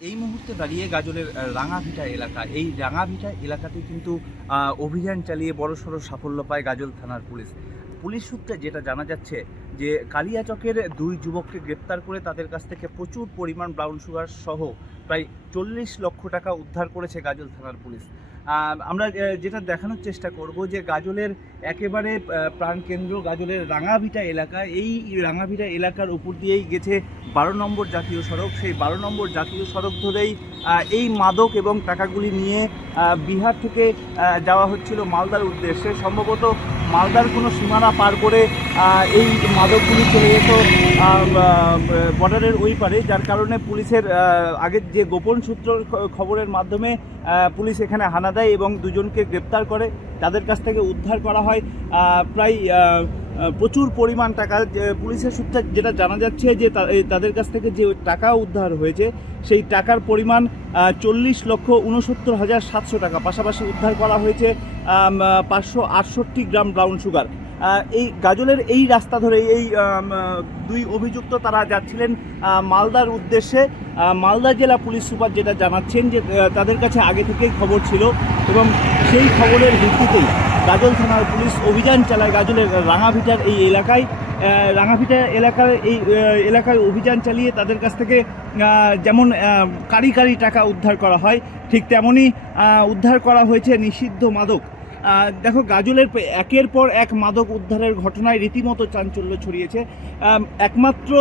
এই মুহূর্তে দাঁড়িয়ে গাজলের রাঙাভিটা এলাকা, এই রাঙাভিটা এলাকাতে কিন্তু অভিযান চালিয়ে বড়সড় সাফল্য পায় গাজল থানার পুলিশ। পুলিশ সূত্রে যেটা জানা যাচ্ছে যে কালিয়াচকের দুই যুবককে গ্রেপ্তার করে তাদের কাছ থেকে প্রচুর পরিমাণ ব্রাউন সুগার সহ প্রায় 40 লক্ষ টাকা উদ্ধার করেছে গাজল থানার পুলিশ। আমরা যেটা দেখানোর চেষ্টা করব যে গাজলের একেবারে প্রাণকেন্দ্র গাজলের রাঙাভিটা এলাকা, এই রাঙাভিটা এলাকার উপর দিয়েই গেছে 12 নম্বর জাতীয় সড়ক। সেই 12 নম্বর জাতীয় সড়ক ধরেই এই মাদক এবং টাকাগুলি নিয়ে বিহার থেকে যাওয়া হচ্ছিল মালদার উদ্দেশ্যে। সম্ভবত মালদার কোনো সীমানা পার করে এই মাদকগুলি চলে যেত বর্ডারের ওই পারে, যার কারণে পুলিশের আগের যে গোপন সূত্র খবরের মাধ্যমে পুলিশ এখানে হানা দেয় এবং দুজনকে গ্রেপ্তার করে। তাদের কাছ থেকে উদ্ধার করা হয় প্রায় প্রচুর পরিমাণ টাকা। পুলিশের সূত্রে যেটা জানা যাচ্ছে যে তাদের কাছ থেকে যে টাকা উদ্ধার হয়েছে সেই টাকার পরিমাণ 40,69,700 টাকা। পাশাপাশি উদ্ধার করা হয়েছে 568 গ্রাম ব্রাউন সুগার। এই গাজলের এই রাস্তা ধরে এই দুই অভিযুক্ত তারা যাচ্ছিলেন মালদার উদ্দেশ্যে। মালদা জেলা পুলিশ সুপার যেটা জানাচ্ছেন যে তাদের কাছে আগে থেকেই খবর ছিল এবং সেই খবরের ভিত্তিতেই গাজল থানার পুলিশ অভিযান চালায় গাজলের রাঙাভিটার এই এলাকায়। রাঙাভিটা এলাকায় অভিযান চালিয়ে তাদের কাছ থেকে যেমন কারি কারি টাকা উদ্ধার করা হয়, ঠিক তেমনই উদ্ধার করা হয়েছে নিষিদ্ধ মাদক। দেখো, গাজলের একের পর এক মাদক উদ্ধারের ঘটনায় রীতিমতো চাঞ্চল্য ছড়িয়েছে। একমাত্র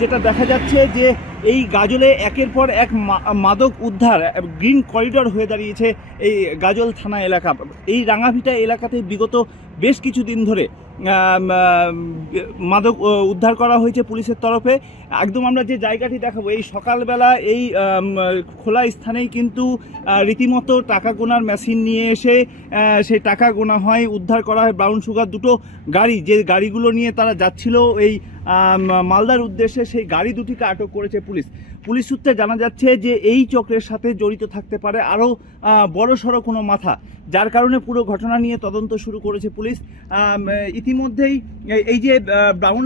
যেটা দেখা যাচ্ছে যে এই গাজলে একের পর এক মাদক উদ্ধার গ্রিন করিডর হয়ে দাঁড়িয়েছে এই গাজল থানা এলাকা। এই রাঙাভিটা এলাকাতে বিগত বেশ কিছুদিন ধরে মাদক উদ্ধার করা হয়েছে পুলিশের তরফে। একদম আমরা যে জায়গাটি দেখাবো, এই সকালবেলা এই খোলা স্থানেই কিন্তু রীতিমতো টাকা গোনার মেশিন নিয়ে এসে সেই টাকা গোনা হয়, উদ্ধার করা হয় ব্রাউন সুগার। দুটো গাড়ি, যে গাড়িগুলো নিয়ে তারা যাচ্ছিল এই মালদার উদ্দেশ্যে, সেই গাড়ি দুটিকে আটক করেছে পুলিশ। পুলিশ সূত্রে জানা যাচ্ছে যে এই চক্রের সাথে জড়িত থাকতে পারে আরও বড়সড় কোনো মাথা, যার কারণে পুরো ঘটনা নিয়ে তদন্ত শুরু করেছে পুলিশ। ইতিমধ্যেই এই যে ব্রাউন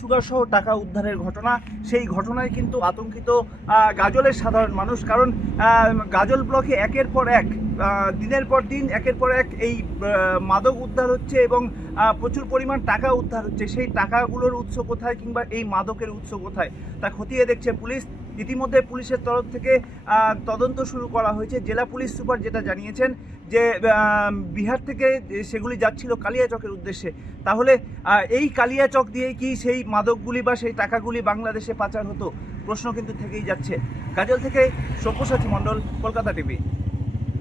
সুগার সহ টাকা উদ্ধারের ঘটনা, সেই ঘটনায় কিন্তু আতঙ্কিত গাজলের সাধারণ মানুষ। কারণ গাজল ব্লকে একের পর এক দিনের পর দিন একের পর এক এই মাদক উদ্ধার হচ্ছে এবং প্রচুর পরিমাণ টাকা উদ্ধার হচ্ছে। সেই টাকাগুলোর উৎস কোথায় কিংবা এই মাদকের উৎস কোথায় তা খতিয়ে দেখছে পুলিশ। ইতিমধ্যে পুলিশের তরফ থেকে তদন্ত শুরু করা হয়েছে। জেলা পুলিশ সুপার যেটা জানিয়েছেন যে বিহার থেকে সেগুলি যাচ্ছিল কালিয়াচকের উদ্দেশ্যে। তাহলে এই কালিয়াচক দিয়ে কি সেই মাদকগুলি বা সেই টাকাগুলি বাংলাদেশে পাচার হতো? প্রশ্ন কিন্তু থেকেই যাচ্ছে। গাজল থেকে সব্যসাচী মণ্ডল, কলকাতা টিভি।